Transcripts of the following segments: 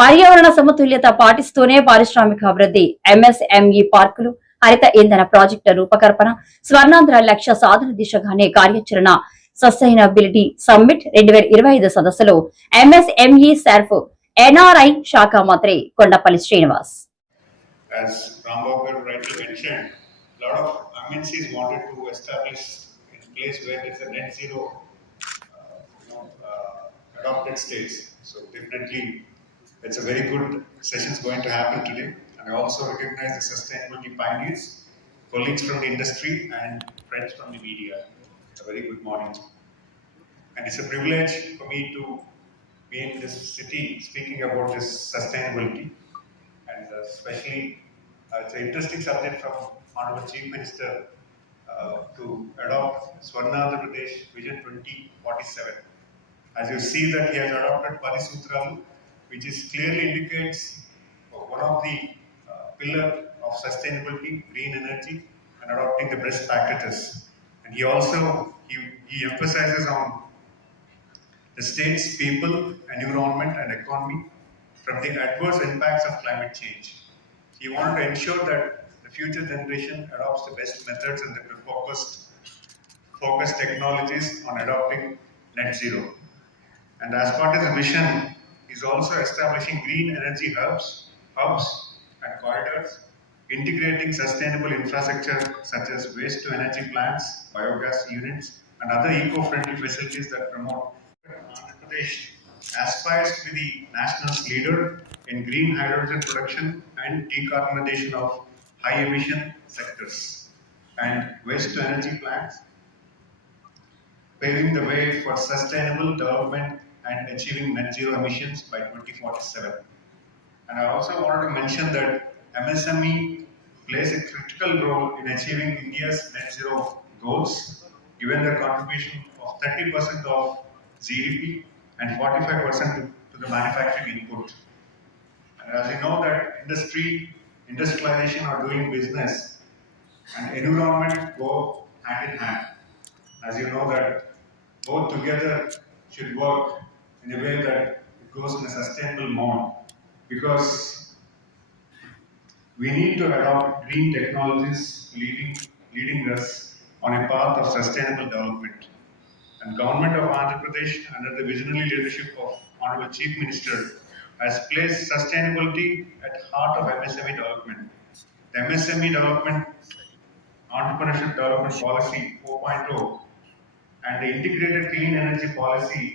పర్యావరణ సమతుల్యత పాటిస్తూనే పారిశ్రామిక అభివృద్ధి, ఎంఎస్ఎంఈ పార్కులు, హరిత ఇంధన ప్రాజెక్టుల రూపకల్పన, స్వర్ణాంధ్ర లక్ష్య సాధన దిశగానే కార్యాచరణ. సస్టైనబిలిటీ సమ్మిట్ 2025 సదస్సులో ఎంఎస్ఎంఈ సెర్ఫ్ ఎన్ఆర్ఐ శాఖ మంత్రి Kondapalli Srinivas. As Rambabu rightly mentioned, a lot of MNCs wanted to establish in a place where it's a net zero adopted states. So definitely it's a very good session is going to happen today. And I also recognize the sustainability pioneers, colleagues from the industry and friends from the media. A very good morning. And it's a privilege for me to be in this city speaking about this sustainability. And especially it's an interesting subject from Honorable Chief Minister to adopt Swarnandhra Pradesh Vision 2047. As you see that he has adopted Parisutram, which is clearly indicates one of the pillar of sustainability, green energy, and adopting the best practices. And he also he emphasizes on the state's people, environment, and economy from the adverse impacts of climate change. He wanted to ensure that the future generation adopts the best methods and the focused technologies on adopting net zero. And as part of the vision, he's also establishing green energy hubs and corridors, integrating sustainable infrastructure such as waste to energy plants, biogas units, and other eco-friendly facilities that promote. Andhra Pradesh aspires to be the nation's leader in green hydrogen production and decarbonization of high emission sectors and waste to energy plants, paving the way for sustainable development and achieving net zero emissions by 2047. And I also wanted to mention that MSME plays a critical role in achieving India's net zero goals, given their contribution of 30% of GDP and 45% to the manufacturing input. And as you know that industrialization or doing business and environment go hand in hand. As you know that both together should work in a way that it goes in a sustainable mode, because we need to adopt green technologies leading us on a path of sustainable development. And Government of Andhra Pradesh, under the visionary leadership of Honorable Chief Minister, has placed sustainability at heart of MSME development. The MSME development, Entrepreneurship Development Policy 4.0 and the Integrated Clean Energy Policy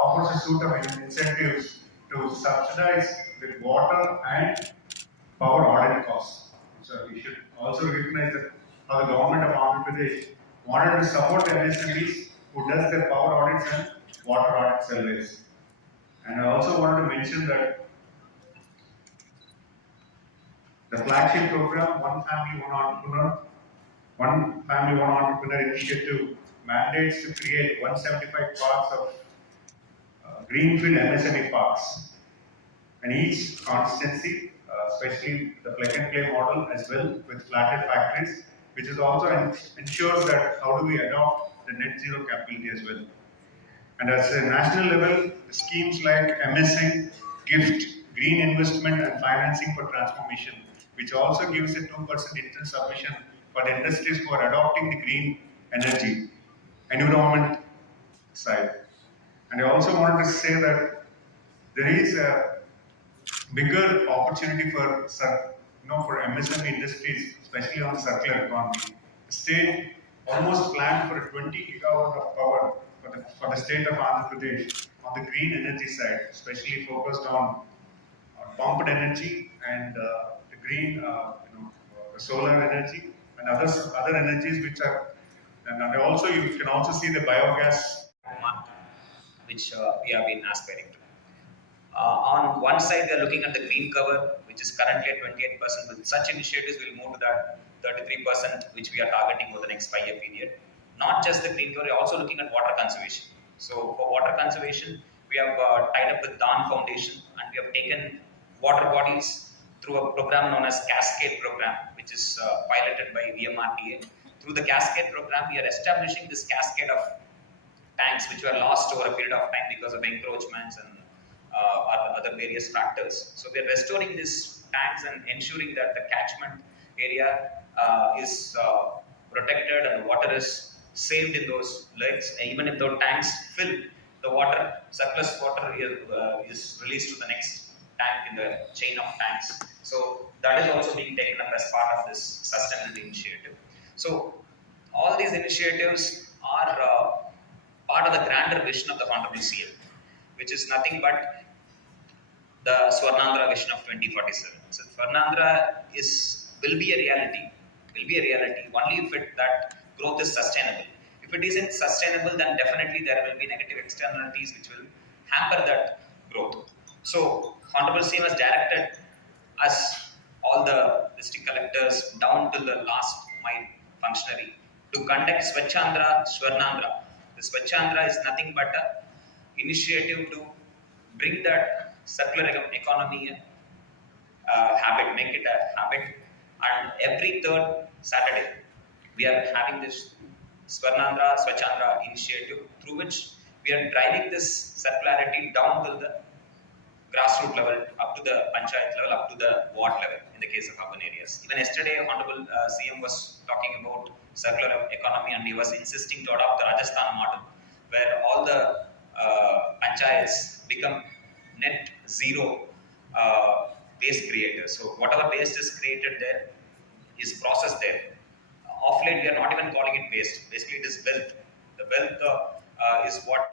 offers a suite of incentives to subsidize the water and power audit costs. So we should also recognize that how the government of Andhra Pradesh wanted to support the MSMEs who does their power audits and water audit surveys. And I also wanted to mention that the flagship program, One Family, One Entrepreneur initiative mandates to create 175 parks of greenfield MSME parks. And each constituency, especially the plug and play model as well with flatted factories, which is also ensures that how do we adopt the net zero capability as well. And at a national level, schemes like MSI, GIFT, Green Investment and Financing for Transformation, which also gives a 2% interest submission for the industries who are adopting the green energy, environment side. And I also wanted to say that there is a bigger opportunity for MSME industries, especially on the circular economy. The state almost planned for a 20 gigawatt of power for the state of Andhra Pradesh on the green energy side, especially focused on pumped energy and the green, the solar energy and other energies which are, and also you can also see the biogas, which we have been aspiring to. On one side, we are looking at the green cover, which is currently at 28%. With such initiatives, we'll move to that 33%, which we are targeting over the next 5-year period. Not just the green cover, we're also looking at water conservation. So for water conservation, we have tied up with DAN Foundation, and we have taken water bodies through a program known as Cascade Program, which is piloted by VMRTA. Through the Cascade Program, we are establishing this cascade of tanks which were lost over a period of time because of encroachments and or other various factors. So we are restoring these tanks and ensuring that the catchment area is protected and the water is saved in those lakes. Even if the tanks fill, the water, surplus water is released to the next tank in the chain of tanks. So that is also being taken up as part of this sustainability initiative. So all these initiatives are part of the grander vision of the Honorable CM, which is nothing but the Swarnandhra vision of 2047. So Swarnandhra will be a reality only if that growth is sustainable. If it isn't sustainable, then definitely there will be negative externalities which will hamper that growth. So Honorable CM has directed us, all the district collectors down to the last mile functionary, to conduct Swachhandra Swarnandhra. The Swachhandra is nothing but a initiative to bring that circular economy habit, make it a habit. And every third Saturday, we are having this Swarnandhra Swachhandra initiative, through which we are driving this circularity down to the grassroots level, up to the panchayat level, up to the ward level in the case of urban areas. Even yesterday, Honorable CM was talking about circular economy, and he was insisting to adopt the Rajasthan model, where all the panchayats become net zero waste creators. So whatever waste is created there is processed there. Of late, we are not even calling it waste. Basically, it is wealth. The wealth is what